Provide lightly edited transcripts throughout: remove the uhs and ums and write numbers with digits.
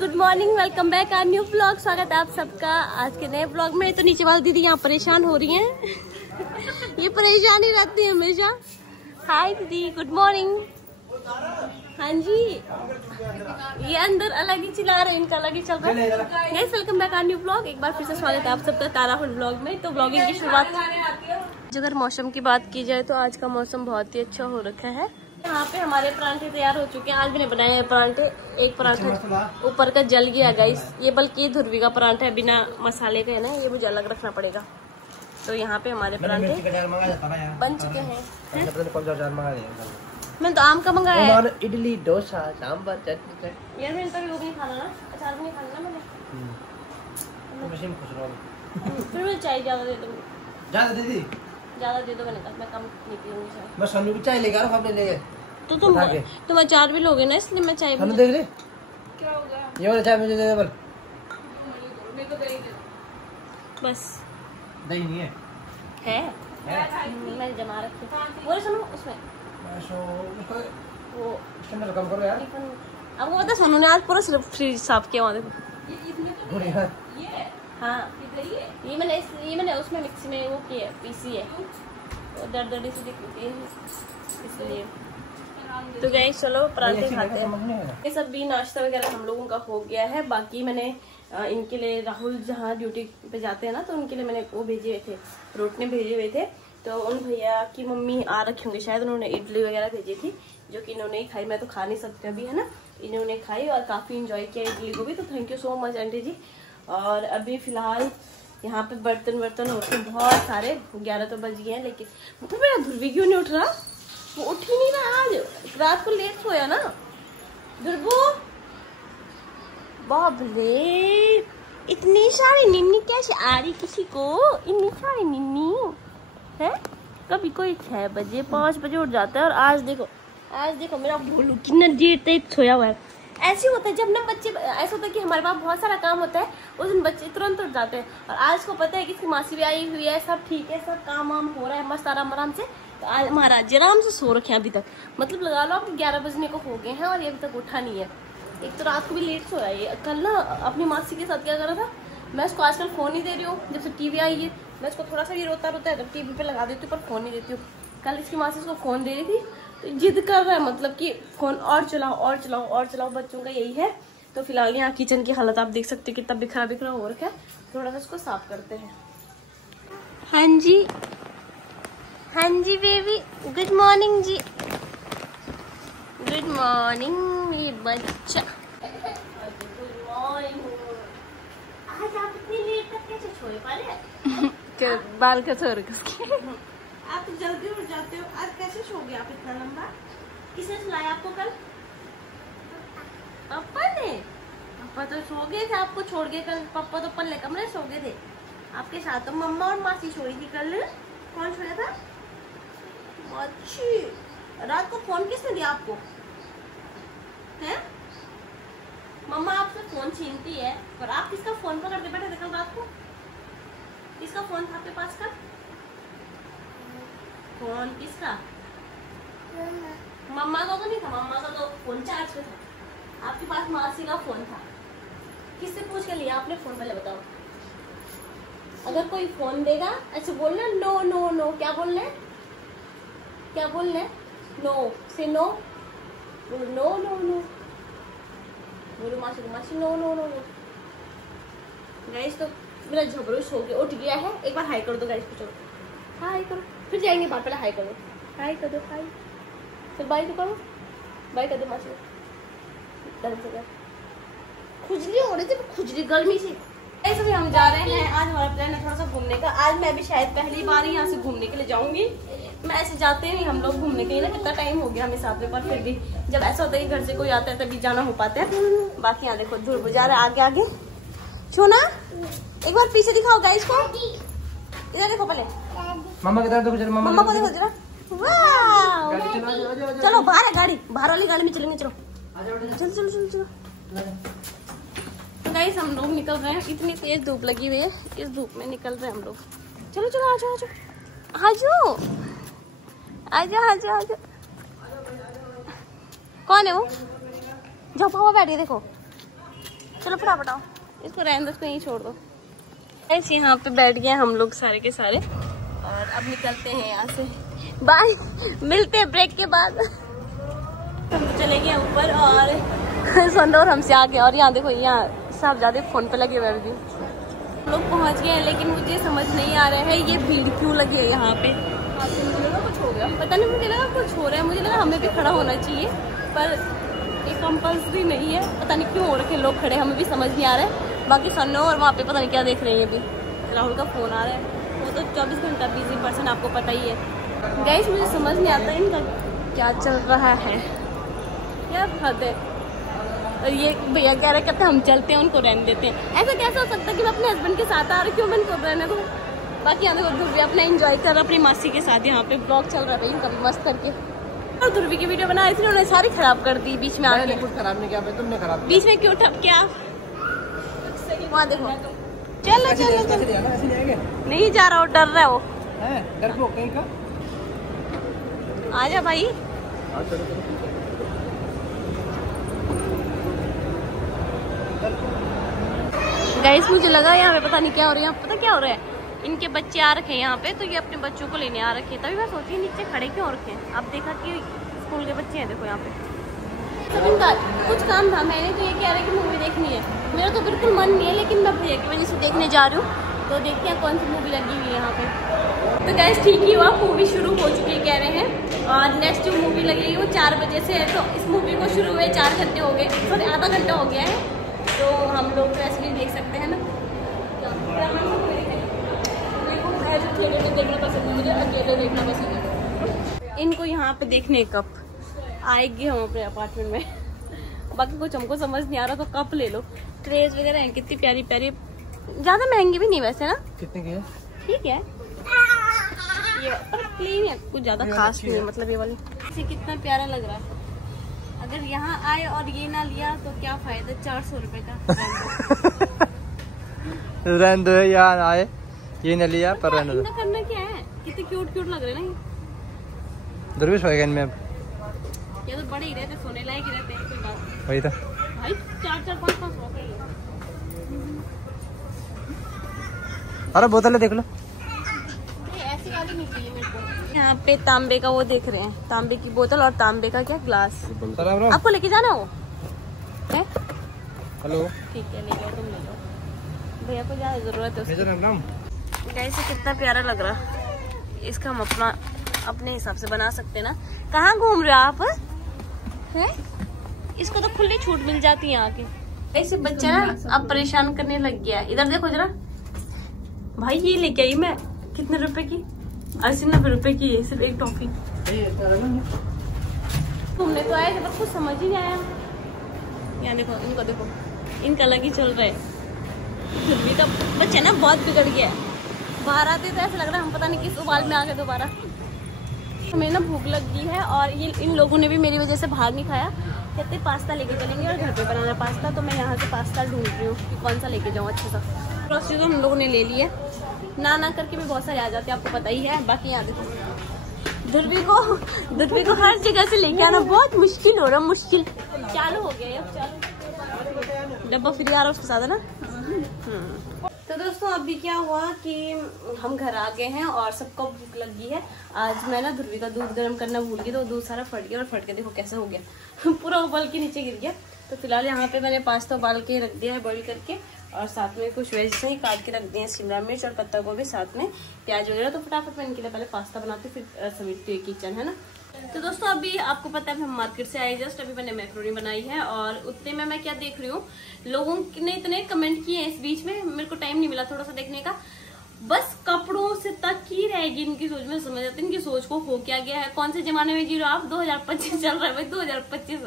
Good morning, welcome back आ new blog. स्वागत है आप सबका आज के नए ब्लॉग में। तो नीचे वाली दीदी यहाँ परेशान हो रही हैं ये परेशान ही रहती है हमेशा। हाय दीदी, गुड मॉर्निंग। हाँ जी, ये अंदर अलग ही चिल्ला रहे हैं, इनका अलग ही चल रहा है। गाइस वेलकम बैक आ न्यू ब्लॉग। एक बार फिर से स्वागत है आप सबका तारापुर ब्लॉग में। तो ब्लॉगिंग की शुरुआत अगर मौसम की बात की जाए तो आज का मौसम बहुत ही अच्छा हो रखा है। यहाँ पे हमारे परांठे तैयार हो चुके हैं। आज मैंने बनाए हैं परांठे। एक परांठा ऊपर का जल गया गाइस, ये बल्कि ध्रुवी का परांठा है, बिना मसाले का है ना, ये मुझे अलग रखना पड़ेगा। तो यहाँ पे हमारे परांठे बन चुके हैं। मैंने तो आम का मंगाया है। इडली, डोसा, सांभर, चटनी। यार मैंने तो वो भी नहीं खाना ना, अचार भी नहीं खाना ना मैंने। फिर मुझे चाय ज्यादा दे दो। ज्यादा दे दो, मैंने कहा मैं कम नहीं पीऊंगी चाय। मैं सन्नू की चाय लेके आ रहा हूं, आपने ले गए तो तुम अचार भी लोगे ना, इसलिए मैं चाय सन्नू देख ले। क्या हो गया? ये वाला चाय मुझे दे दे बल। मेरे को दही दे दो बस। दही नहीं है? मैंने जमा रखी। बोले सुनो उसमें वो स्टैंडर्ड कम करो यार। आपको पता सोनू ने आज पूरा सिर्फ फ्रिज साफ किया। वहाँ देखो। हाँ ये मैंने उसमें मिक्सी में वो किया पीसी है, तो दर्द से दिखती है इसलिए। तो गए चलो पराठे खाते हैं। ये सब भी नाश्ता वगैरह हम लोगों का हो गया है। बाकी मैंने इनके लिए, राहुल जहाँ ड्यूटी पे जाते हैं ना, तो उनके लिए मैंने वो भेजे हुए थे, रोटने भेजे हुए थे। तो उन भैया की मम्मी आ रखी होंगी शायद, उन्होंने इडली वगैरह भेजी थी, जो कि इन्होंने ही खाई। मैं तो खा नहीं सकती अभी, है ना। इन्होंने खाई और काफी इंजॉय किया इडली को भी, तो thank you so much aunty ji. और अभी फिलहाल यहाँ पे बर्तन होते हैं बहुत सारे। 11 तो बज गए हैं, लेकिन तो मेरा ध्रुवी क्यों नहीं उठ रहा? वो उठ ही नहीं रहा आज, रात को लेट सोया ना ध्रुवो। बाबले, इतनी सारी निन्नी कैसे आ रही किसी को? इतनी सारी निन्नी है। कभी कोई 6 बजे 5 बजे उठ जाता है, और आज देखो मेरा भोलू कितना देर तक सोया हुआ है। ऐसे होता है जब ना बच्चे, ऐसा होता है कि हमारे पास बहुत सारा काम होता है, उस दिन बच्चे तुरंत उठ जाते हैं। और आज को पता है कि इसकी मासी भी आई हुई है, सब ठीक है, सब काम वाम हो रहा है मस्त आराम से। तो आज महाराज आराम से सो रखे हैं अभी तक, मतलब लगा लो आप 11 बजने को हो गए हैं और ये अभी तक उठा नहीं है। एक तो रात को भी लेट सोया है। कल ना अपनी मासी के साथ क्या करा था, मैं उसको आजकल फोन नहीं दे रही हूँ। जब से टीवी आई है, मैं उसको थोड़ा सा भी रोता है तो टीवी पे लगा देती हूँ, पर फोन नहीं देती हूँ। कल इसकी मासी उसको फोन दे रही थी, तो जिद कर रहा है, मतलब कि फोन और चलाओ। बच्चों का यही है। तो फिलहाल यहाँ किचन की हालत आप देख सकते हैं, कितना बिखरा हो रखा है। थोड़ा सा इसको साफ करते हैं। हाँ जी बेबी, गुड मॉर्निंग जी। गुड मॉर्निंग मेरे बच्चा। आज आप इतनी लेट तक कैसे सोए पाले? बाल का छोड़ किसके? आप तो जल्दी उठ जाते हो, आज कैसे सो गए आप इतना लंबा? किसने सुलाया आपको कल? पापा ने? पापा तो सो गए थे आपको छोड़ के कल। पापा तो पल्ले कमरे सो गए थे आपके साथ। तो मम्मा और मासी सोई थी कल। कौन सोया था? अच्छी। रात को फोन किसने दिया आपको? हैं? मम्मा आपसे फोन छीनती है, और आप किसका फोन पकड़ के बैठे थे कल रात को? किसका फोन था आपके पास कल? फोन किसका? मम्मा का तो नहीं था, मम्मा का तो फोन चार्ज पे था। आपके पास मासी का फोन था। किससे पूछ के लिया आपने फोन? पहले बताओ। अगर कोई फोन देगा ऐसे बोलना नो नो नो। क्या बोलना है? नो से नो। बोलो नो नो नो। बोलो मासी no no no no. Guys तो मेरा झबरू सो के उठ गया है। एक बार हाई कर दो गाइस को। चलो हाई करो, फिर जाएंगे बाहर। पहले हाई करो, हाई कर दो, हाई। फिर बाय तो करो, बाय कर दो मासी। खुजली हो रही थी, खुजली गर्मी से। ऐसे भी हम जा रहे हैं। आज हमारा प्लान है थोड़ा सा घूमने का। आज मैं भी शायद पहली बार ही यहाँ से घूमने के लिए जाऊंगी। मैं ऐसे जाते नहीं हम लोग घूमने के लिए ना, कितना टाइम हो गया हमें साथ में, पर फिर भी जब ऐसा होता है कि घर से कोई आता है तभी जाना हो पाता है। बाकी यहाँ देखो ध्रुव जा रहा है आगे। छोना एक बार पीछे दिखाओ गाइस को, इधर देखो पहले। मम्मा की तरफ देखो, मम्मा को देखो जरा। वाह, चलो बाहर है गाड़ी, बाहर वाली गाड़ी में चलेंगे। चलो चलो। तो गाइस हम लोग निकल रहे हैं। इतनी तेज धूप लगी हुई है, इस धूप में निकल रहे हैं हम लोग। चलो आजो। कौन है वो? जाओ पापा बैठिए, देखो चलो फटाफट आओ, इसको रहने दो, इसको यहीं छोड़ दो। ऐसे यहाँ पे बैठ गए हम लोग सारे के सारे और अब निकलते हैं यहाँ से। बाय, मिलते हैं ब्रेक के बाद। हम चले गए ऊपर और संदूर हमसे आ गया और यहाँ देखो यहाँ सब ज्यादा फोन पे लगे हुए अभी। हम लोग पहुँच गए हैं लेकिन मुझे समझ नहीं आ रहा है ये भीड़ क्यों लगी है यहाँ पे। मुझे लगा कुछ हो गया, पता नहीं, मुझे लगा कुछ हो रहा है, मुझे लगा हमें भी खड़ा होना चाहिए पर ये कंपल्सरी नहीं है। पता नहीं क्यों हो रखे लोग खड़े, हमें भी समझ नहीं आ रहा है। बाकी सन्नो और वहाँ पे पता नहीं क्या देख रहे हैं। अभी राहुल का फोन आ रहा है, वो तो 24 घंटा बिजी पर्सन, आपको पता ही है। गाइस मुझे समझ नहीं आता इनका क्या चल रहा है यार, हद है। और ये भैया कह रहे कहते हम चलते हैं, उनको रहने देते हैं। ऐसा कैसा हो सकता है कि मैं अपने हस्बैंड के साथ आ रही क्यों, मैं इनको रहने दूँ। बाकी यहाँ देखो ध्रुवी अपना एंजॉय कर रहा अपनी मासी के साथ, यहाँ पे ब्लॉग चल रहा है इनका भी मस्त करके। और ध्रुवी की वीडियो बना रही थी, उन्होंने सारी खराब कर दी बीच में आके। कुछ खराब नहीं किया, तुमने खराब बीच में क्यों ठप क्या, वहाँ देखो। चलो चलो चलो, नहीं जा रहा, वो डर रहा है, वो डरपोक कहीं का। आजा भाई। गाइस मुझे लगा यहाँ पे पता नहीं क्या हो रहा है, यहाँ पता क्या हो रहा है, इनके बच्चे आ रखे हैं यहाँ पे, तो ये अपने बच्चों को लेने आ रखे हैं। तभी मैं सोची नीचे खड़े क्यों हो रखे हैं। अब देखा कि स्कूल के बच्चे हैं, देखो यहाँ पे। सब इनका कुछ काम था, मैंने तो ये कह रहा है कि मूवी देखनी है, मेरा तो बिल्कुल मन नहीं है, लेकिन मैं भैया की वजह से देखने जा रही हूँ। तो देखते हैं कौन सी मूवी लगी हुई है यहाँ पे। तो गाइस ठीक ही हुआ, मूवी शुरू हो चुकी है कह रहे हैं, और नेक्स्ट जो मूवी लगेगी वो 4 बजे से है। तो इस मूवी को शुरू हुए 4 घंटे हो गए, सॉरी आधा घंटा हो गया है। तो हम लोग तो ऐसे भी देख सकते हैं ना, देखना पसंद है, मुझे अकेले देखना पसंद है। इनको यहाँ पे देखने कप आएगी हम अपने अपार्टमेंट में। बाकी कुछ हमको समझ नहीं आ रहा, तो कप ले लो। ट्रेज वगैरह हैं कितनी प्यारी प्यारी, ज्यादा महंगी भी नहीं वैसे ना, कितने की है, ठीक है ये, पर प्लेन है, कुछ ज्यादा खास नहीं है। मतलब ये वाली इसे कितना प्यारा लग रहा है। अगर यहाँ आए और ये ना लिया तो क्या फायदा, 400 रुपए का। रहने दो यार, आए ये न लिया पर रहने दो। करना क्या है, कितने क्यूट क्यूट लग रहे हैं ना। दुर्विश होएगा इनमें, ये तो बड़े ही रहते, सोने लायक ही रहते हैं, कोई बात वही तो भाई। 4-4 5-5 हो गए। अरे बोतल देख लो, ऐसी वाली नहीं चाहिए मेरे को। यहाँ पे तांबे का वो देख रहे हैं, तांबे की बोतल और तांबे का क्या ग्लास। आपको लेके जाना हो है? हेलो ठीक है, ले लो, तुम ले लो, भैया को ज्यादा जरूरत है उसकी। कैसे कितना प्यारा लग रहा है, इसका हम अपने हिसाब से बना सकते हैं ना। कहाँ घूम रहे हो आप हैं? इसको तो खुली छूट मिल जाती है आके। ऐसे बच्चा ना अब परेशान करने लग गया है। इधर देखो जरा भाई, ये लेके आई मैं, कितने रुपए की, 80-90 रुपए की है सिर्फ एक टॉफी। घूमने तो आए थे पर कुछ समझ ही नहीं आया। यहाँ देखो, इनको देखो, इनका अलग ही चल रहा है। भी तो बच्चा ना बहुत बिगड़ गया है, बाहर आते तो ऐसा लग रहा है हम पता नहीं किस उबाल में आ गए दोबारा। हमें ना भूख लग गई है और ये इन लोगों ने भी मेरी वजह से बाहर नहीं खाया। कहते पास्ता लेके चलेंगे और घर पे बनाना पास्ता, तो मैं यहाँ से पास्ता ढूंढ रही हूँ कि कौन सा लेके जाऊँ अच्छा सा। ग्रोसरी तो हम लोगों ने ले ली है, ना करके भी बहुत सारे आ जाते हैं, आपको पता ही है। बाकी यहाँ देखो ध्रुवी को हर जगह से लेके आना बहुत मुश्किल हो रहा, मुश्किल। चालू हो गया अब, चालू डब्बा फ्री आ रहा उसके साथ है ना। तो दोस्तों अभी क्या हुआ कि हम घर आ गए हैं और सबको भूख लगी है। आज मैं ना ध्रुवी का दूध गर्म करना भूल गई, तो दूध सारा फट गया, और फट के देखो कैसा हो गया पूरा उबाल के नीचे गिर गया। तो फिलहाल यहाँ पे मैंने पास्ता उबाल के रख दिया है बॉईल करके, और साथ में कुछ वेज से ही काट के रख दिए, शिमला मिर्च और पत्ता गोभी, साथ में प्याज वगैरह। तो फटाफट मैं इनके लिए पहले पास्ता बनाती हूँ, फिर समेटती हूँ किचन, है ना। तो दोस्तों अभी आपको पता है हम मार्केट से आए जस्ट, अभी मैंने मैक्रोनी बनाई है, और उतने में मैं क्या देख रही हूँ, लोगों ने इतने कमेंट किए हैं इस बीच में, मेरे को टाइम नहीं मिला थोड़ा सा देखने का। बस कपड़ों से तक ही रहेगी इनकी सोच में, समझ आती है इनकी सोच को हो क्या गया है, कौन से जमाने में जी रहे हो आप। 2025 चल रहा है भाई, 2025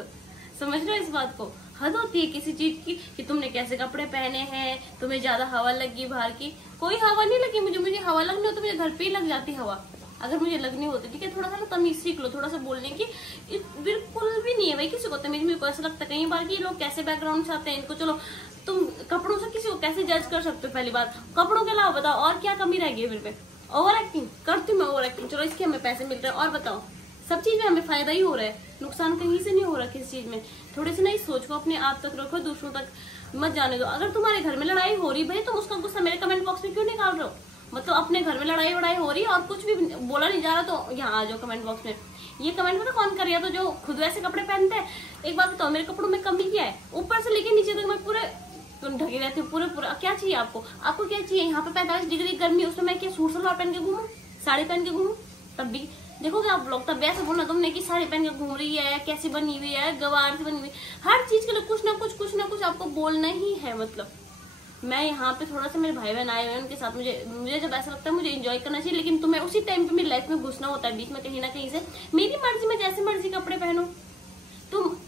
समझ रहे हो इस बात को। हद होती है किसी चीज की कि तुमने कैसे कपड़े पहने हैं, तुम्हें ज्यादा हवा लगी बाहर की। कोई हवा नहीं लगी मुझे हवा लगनी हो तो मुझे घर पे ही लग जाती हवा, अगर मुझे लगनी होती। ठीक है, थोड़ा सा ना तमीज सीख लो, थोड़ा सा बोलने की बिल्कुल भी नहीं है भाई किसी को तमीज। मेरे को ऐसा लगता है कई बार कि लोग कैसे बैकग्राउंड से आते हैं, इनको चलो तुम कपड़ों से किसी को कैसे जज कर सकते हो। पहली बात, कपड़ों के अलावा बताओ और क्या कमी रह गई फिर पे। ओवर एक्टिंग करती हूँ मैं, ओवर एक्टिंग, चलो इसके हमें पैसे मिल रहे हैं, और बताओ सब चीज में हमें फायदा ही हो रहा है, नुकसान कहीं से नहीं हो रहा किसी चीज में। थोड़े से ना इस सोच को अपने आप तक रखो, दूसरों तक मत जाने दो। अगर तुम्हारे घर में लड़ाई हो रही भाई, तुम उसका गुस्सा मेरे कमेंट बॉक्स में क्यों निकाल रहे हो? मतलब अपने घर में लड़ाई वड़ाई हो रही है और कुछ भी बोला नहीं जा रहा, तो यहाँ आ जाओ कमेंट बॉक्स में। ये कमेंट में कौन कर रहा है? तो जो खुद वैसे कपड़े पहनते हैं। एक बात बताओ, मेरे कपड़ों में कमी क्या है? ऊपर से लेके नीचे तक मैं पूरे ढकी रहती हूँ, पूरा क्या चाहिए आपको? आपको क्या चाहिए? यहाँ पे 45 डिग्री गर्मी, उसमें मैं क्या सूट सलवार पहन के घूमूं, साड़ी पहन के घूमूं? तब भी देखोगे आप लोग, तब वैसे बोलना तुमने कि साड़ी पहन के घूम रही है, कैसी बनी हुई है, गवार से बनी हुई। हर चीज के लिए कुछ ना कुछ आपको बोलना ही है। मतलब मैं यहाँ पे थोड़ा सा, मेरे भाई बहन आए हुए हैं, उनके साथ मुझे जब ऐसा लगता है मुझे एंजॉय करना चाहिए, लेकिन तुम्हें उसी टाइम पे मेरी लाइफ में घुसना होता है बीच में कहीं ना कहीं से। मेरी मर्जी, मैं जैसे मर्जी कपड़े पहनूं,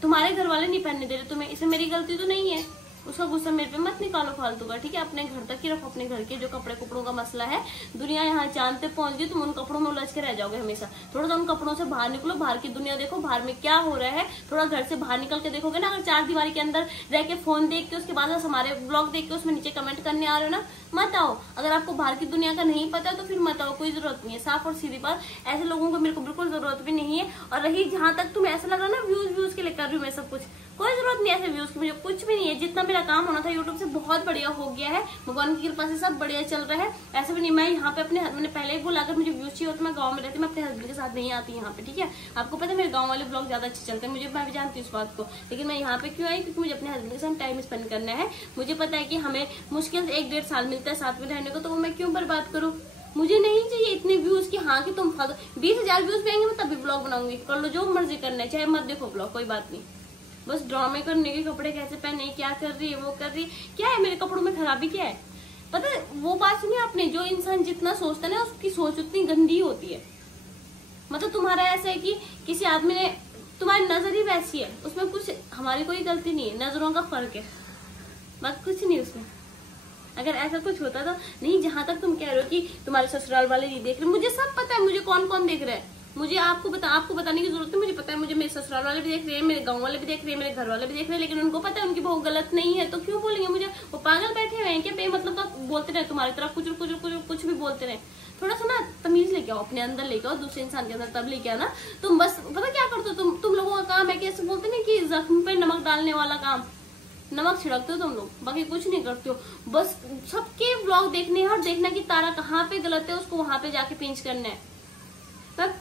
तुम्हारे घर वाले नहीं पहनने दे रहे तुम्हें, इसमें मेरी गलती तो नहीं है। उसका गुस्सा मेरे पे मत निकालो फालतू का, ठीक है? अपने घर तक ही रखो, अपने घर के जो कपड़े कपड़ों का मसला है। दुनिया यहाँ चांद पे पहुंच गई, तुम उन कपड़ों में उलझ के रह जाओगे हमेशा। थोड़ा सा उन कपड़ों से बाहर निकलो, बाहर की दुनिया देखो, बाहर में क्या हो रहा है। थोड़ा घर से बाहर निकल के देखोगे ना, अगर 4 दीवारी के अंदर रह के फोन देख के उसके बाद हमारे ब्लॉग देख के उसमें नीचे कमेंट करने आ रहे हो ना, मत आओ। अगर आपको बाहर की दुनिया का नहीं पता तो फिर मत आओ, कोई जरूरत नहीं है। साफ और सीधी बात, ऐसे लोगों को मेरे को बिल्कुल जरूरत भी नहीं है। और रही जहां तक तुम्हें ऐसा लग रहा ना व्यूज के लिए कर रही हूँ मैं सब कुछ, कोई जरूरत नहीं है ऐसे व्यूज की, मुझे कुछ भी नहीं है। जितना मेरा काम होना था यूट्यूब से बहुत बढ़िया हो गया है, भगवान की कृपा से सब बढ़िया चल रहा है। ऐसे भी नहीं, मैं यहाँ पे अपने मैंने पहले ही बोला, अगर मुझे व्यूज चाहिए होता मैं गाँव में रहती, मैं अपने हस्बैंड के साथ नहीं आती यहाँ पे, ठीक है? आपको पता है मेरे गाँव वाले ब्लॉग ज्यादा अच्छे चलते हैं, मैं भी जानती हूँ इस बात को। लेकिन मैं यहाँ पे क्यों आई? क्योंकि मुझे अपने हस्बैंड के साथ टाइम स्पेंड करना है। मुझे पता है कि हमें मुश्किल से 1-1.5 साल मिलता है साथ में रहने को, तो वो मैं क्यों बर्बाद करूँ? मुझे नहीं चाहिए इतने व्यूज की। हाँ कि तुम 20,000 व्यूज भी आएंगे मैं तभी ब्लॉग बनाऊंगी, कर लो जो मर्जी करना है, चाहे मत देखो ब्लॉग, कोई बात नहीं। बस ड्रामे करने के, कपड़े कैसे पहने, क्या कर रही है, वो कर रही है, क्या है मेरे कपड़ों में खराबी क्या है? पता है वो बात सुनी आपने, जो इंसान जितना सोचता है ना उसकी सोच उतनी गंदी होती है। मतलब तुम्हारा ऐसा है कि किसी आदमी ने, तुम्हारी नजर ही वैसी है, उसमें कुछ हमारी कोई गलती नहीं है, नजरों का फर्क है, बस कुछ नहीं उसमें। अगर ऐसा कुछ होता तो नहीं, जहां तक तुम कह रहे हो कि तुम्हारे ससुराल वाले नहीं देख रहे, मुझे सब पता है, मुझे कौन कौन देख रहा है। मुझे आपको बताने की जरूरत है, मुझे पता है, मुझे मेरे ससुराल वाले भी देख रहे हैं, मेरे गांव वाले भी देख रहे हैं, मेरे घर वाले भी देख रहे हैं, लेकिन उनको पता है उनकी बहू गलत नहीं है, तो क्यों बोलेंगे मुझे? वो पागल बैठे हुए हैं क्या बेमतलब का बोलते रहे तुम्हारी तरफ, कुछ भी बोलते रहे। थोड़ा सा ना तमीज लेके आओ, अपने अंदर लेके आओ, दूसरे इंसान के अंदर तब लेके आना। तुम बस पता क्या करते हो, तुम लोगों का काम है कि ऐसे बोलते ना कि जख्म पे नमक डालने वाला काम, नमक छिड़कते हो तुम लोग, बाकी कुछ नहीं करते हो। बस सबके व्लॉग देखने हैं और देखना कि तारा कहाँ पे गलत है, उसको वहां पे जाके पेंच करना है। तब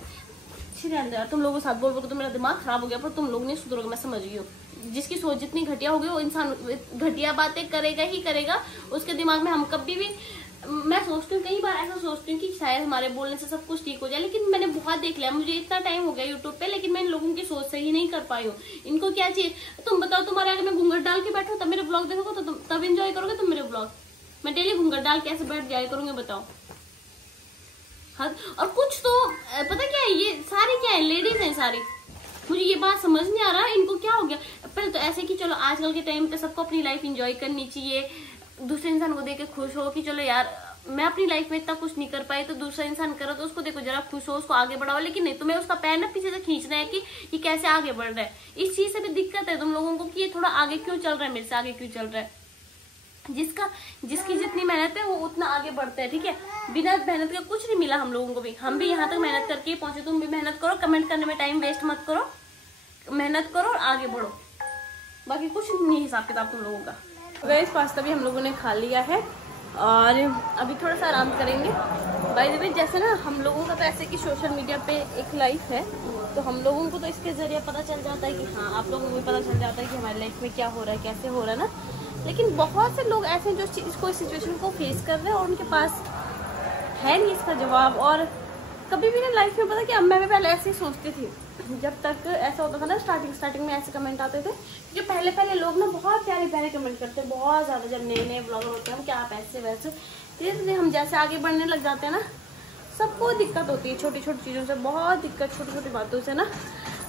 तुम लोगों के साथ बोल तो मेरा दिमाग खराब हो गया, पर तुम लोग नहीं सुधरोगे, मैं समझ गई हूँ। जिसकी सोच जितनी घटिया होगी वो इंसान घटिया बातें करेगा ही करेगा। उसके दिमाग में हम कभी भी, मैं सोचती हूँ कई बार ऐसा सोचती हूँ कि शायद हमारे बोलने से सब कुछ ठीक हो जाए, लेकिन मैंने बहुत देख लिया, मुझे इतना टाइम हो गया यूट्यूब पे, लेकिन मैं इन लोगों की सोच सही नहीं कर पाई हूँ। इनको क्या चाहिए? तुम बताओ, तुम्हारे आगे मैं घूंघट डाल के बैठूं तब मेरे ब्लॉग देखोगे, तो तब एंजॉय करोगे तुम मेरे ब्लॉग? मैं डेली घूंघट डाल के ऐसे बैठ जाया करूंगी, बताओ? हाँ, और कुछ तो पता क्या है, ये सारी क्या है, लेडीज हैं सारी। मुझे ये बात समझ नहीं आ रहा इनको क्या हो गया। पहले तो ऐसे कि चलो आजकल के टाइम पे सबको अपनी लाइफ एंजॉय करनी चाहिए, दूसरे इंसान को देख के खुश हो कि चलो यार मैं अपनी लाइफ में इतना कुछ नहीं कर पाई, तो दूसरा इंसान करो तो उसको देखो जरा खुश हो, उसको आगे बढ़ाओ। लेकिन नहीं, तुम्हें उसका पैर ना पीछे से खींचना है कि ये कैसे आगे बढ़ रहा है। इस चीज से भी दिक्कत है तुम लोगों को कि ये थोड़ा आगे क्यों चल रहा है, मेरे से आगे क्यों चल रहा है। जिसकी जितनी मेहनत है वो उतना आगे बढ़ता है, ठीक है? बिना मेहनत के कुछ नहीं मिला हम लोगों को भी, हम भी यहाँ तक मेहनत करके पहुंचे। तुम भी मेहनत करो, कमेंट करने में टाइम वेस्ट मत करो, मेहनत करो और आगे बढ़ो, बाकी कुछ नहीं हिसाब किताब तुम लोगों का। गाइस पास्ता भी हम लोगों ने खा लिया है और अभी थोड़ा सा आराम करेंगे। बाय द वे, जैसे ना हम लोगों का तो ऐसे कि सोशल मीडिया पे एक लाइफ है, तो हम लोगों को तो इसके जरिए पता चल जाता है कि हाँ, आप लोगों को भी पता चल जाता है कि हमारी लाइफ में क्या हो रहा है, कैसे हो रहा है ना। लेकिन बहुत से लोग ऐसे हैं जो इसको इस सिचुएशन को फेस कर रहे हैं और उनके पास है नहीं इसका जवाब। और कभी भी ना लाइफ में, पता क्या, मैं भी पहले ऐसे ही सोचती थी, जब तक ऐसा होता था ना स्टार्टिंग में ऐसे कमेंट आते थे, जो पहले लोग ना बहुत प्यारे कमेंट करते हैं, बहुत ज़्यादा। जब नए ब्लॉगर होते हैं हम, क्या आप ऐसे वैसे, धीरे धीरे हम जैसे आगे बढ़ने लग जाते हैं ना, सबको दिक्कत होती है छोटी छोटी चीज़ों से, बहुत दिक्कत छोटी छोटी बातों से ना।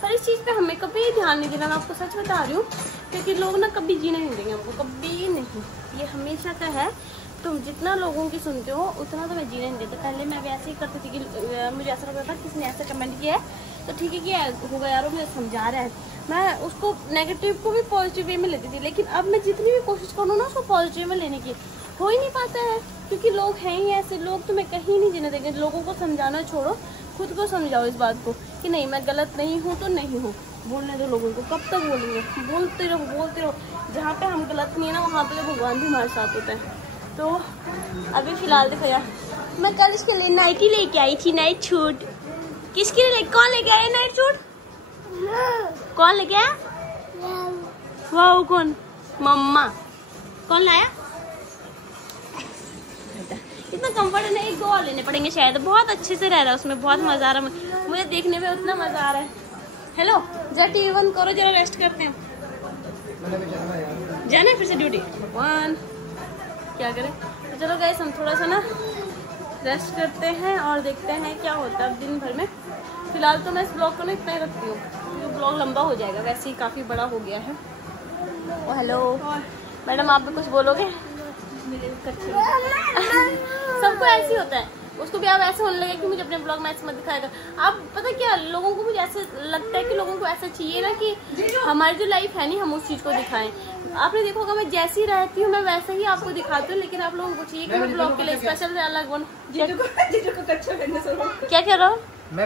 पर इस चीज़ पे हमें कभी ध्यान नहीं देना, मैं आपको सच बता रही हूँ, क्योंकि लोग ना कभी जीने नहीं देंगे हमको, कभी नहीं। ये हमेशा का है, तुम जितना लोगों की सुनते हो उतना तो मैं जीने नहीं देता। पहले मैं भी ऐसे ही करती थी कि मुझे ऐसा लगता था किसी ने ऐसा कमेंट किया है तो ठीक है कि होगा यार, वो मुझे समझा रहा है, मैं उसको नेगेटिव को भी पॉजिटिव वे में लेती थी। लेकिन अब मैं जितनी भी कोशिश करूँ ना उसको पॉजिटिव में लेने की, हो ही नहीं पाता है, क्योंकि लोग हैं ही ऐसे, लोग तुम्हें कहीं नहीं जीने देंगे। लोगों को समझाना छोड़ो, खुद को समझाओ इस बात को कि नहीं, मैं गलत नहीं हूँ तो नहीं हूँ, बोलने दो लोगों को। कब तक बोलेंगे? बोलते रहो। जहाँ पे हम गलत नहीं है ना, वहाँ पे भगवान भी हमारे साथ होते हैं। तो अभी फिलहाल देखो यार, मैं कल इसके लिए नाइटी लेके आई थी, नाइट सूट। किसके लिए? कौन लेके आया नाइट सूट? कौन लेके आया? वाह, कौन? मम्मा। कौन लाया? इतना कंफर्ट नहीं, 1-2 और लेने पड़ेंगे शायद। बहुत अच्छे से रह रहा है उसमें, बहुत मजा आ रहा है मुझे देखने में, उतना मजा आ रहा है। हेलो, जरा टीवी बंद करो, जरा रेस्ट करते हैं। जाना है फिर से ड्यूटी? भगवान क्या करें। तो चलो गाइस, हम थोड़ा सा ना रेस्ट करते हैं और देखते हैं क्या होता है दिन भर में। फिलहाल तो मैं इस ब्लॉग को ना इतना ही रखती हूँ क्योंकि ब्लॉग लंबा हो जाएगा, वैसे ही काफ़ी बड़ा हो गया है। ओ हेलो मैडम, आप भी कुछ बोलोगे? सबको ऐसे ही होता है, उसको भी आप ऐसे होने लगे कि मुझे अपने ब्लॉग में ऐसे मत दिखाएगा। आप पता क्या, लोगों को मुझे ऐसे लगता है कि लोगों को ऐसा चाहिए ना कि हमारी जो लाइफ है नहीं, हम उस चीज़ को दिखाएं। आपने देखा होगा मैं जैसी रहती हूँ मैं वैसे ही आपको दिखाती हूँ, लेकिन आप लोगों को चाहिए कि मैं ब्लॉग के लिए स्पेशल से अलग बनूं। क्या कह रहा हूँ मैं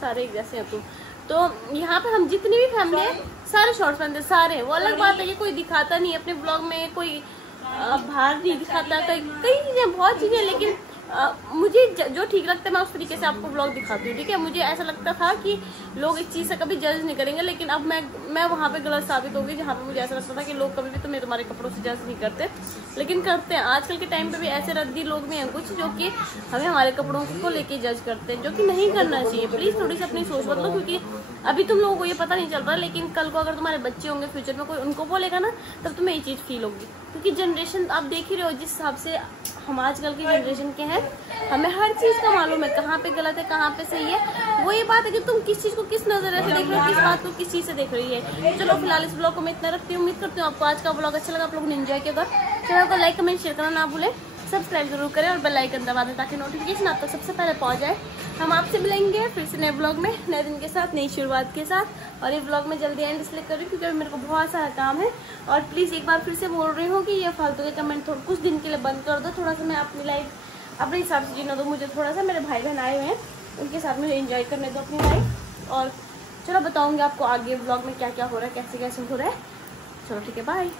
सारे एक जैसे हैं तुम। तो यहाँ पे हम जितनी भी फैमिली है सारे शॉर्ट्स बनते हैं, सारे। वो अलग बात है कि कोई दिखाता नहीं अपने ब्लॉग में, कोई बाहर नहीं दिखाता, कई चीजें, बहुत चीजें, लेकिन मुझे जो ठीक लगता है मैं उस तरीके से आपको ब्लॉग दिखाती हूँ, ठीक है। मुझे ऐसा लगता था कि लोग इस चीज़ से कभी जज नहीं करेंगे, लेकिन अब मैं वहाँ पे गलत साबित हो गई, जहाँ पे मुझे ऐसा लगता था कि लोग कभी भी तुम्हारे कपड़ों से जज नहीं करते, लेकिन करते हैं। आजकल के टाइम पे भी ऐसे रद्दी लोग भी हैं कुछ जो कि हमें हमारे कपड़ों को लेके जज करते हैं, जो कि नहीं करना चाहिए। प्लीज़ थोड़ी सी अपनी सोच बदलो, क्योंकि अभी तुम लोगों को ये पता नहीं चल रहा, लेकिन कल को अगर तुम्हारे बच्चे होंगे फ्यूचर में, कोई उनको बोलेगा ना, तब तुम्हें ये चीज़ फील होगी। क्योंकि जनरेशन आप देख ही रहे हो जिस हिसाब से हम आजकल की जनरेशन के हैं, हमें हर चीज़ का मालूम है, कहाँ पे गलत है कहाँ पे सही है। वो ये बात है कि तुम किस चीज़ को किस नज़र से देख रहे हो, किस बात को किस चीज़ से देख रही है। चलो फिलहाल इस ब्लॉग को मैं इतना रखती हूँ। उम्मीद करती हूँ आपको आज का ब्लॉग अच्छा लगा, आप लोगों ने एंजॉय किया। चैनल को लाइक कमेंट शेयर करना ना भूलें, सब्सक्राइब जरूर करें और बेल आइकन दबा दें ताकि नोटिफिकेशन आप तक सबसे पहले पहुंच जाए। हम आपसे मिलेंगे फिर से नए ब्लॉग में, नए दिन के साथ, नई शुरुआत के साथ। और ये ब्लॉग में जल्दी एंड इसलिए कर रही हूँ क्योंकि अभी मेरे को बहुत सारा काम है। और प्लीज़ एक बार फिर से बोल रही हूँ कि ये फालतू के कमेंट कुछ दिन के लिए बंद कर दो। थोड़ा सा मैं अपनी लाइफ अपने हिसाब से जीने दो मुझे, थोड़ा सा मेरे भाई बहन आए हुए हैं उनके साथ मुझे एंजॉय करने दो अपनी लाइफ। और चलो बताऊँगी आपको आगे ब्लॉग में क्या क्या हो रहा है, कैसे कैसे हो रहा है। चलो ठीक है, बाय।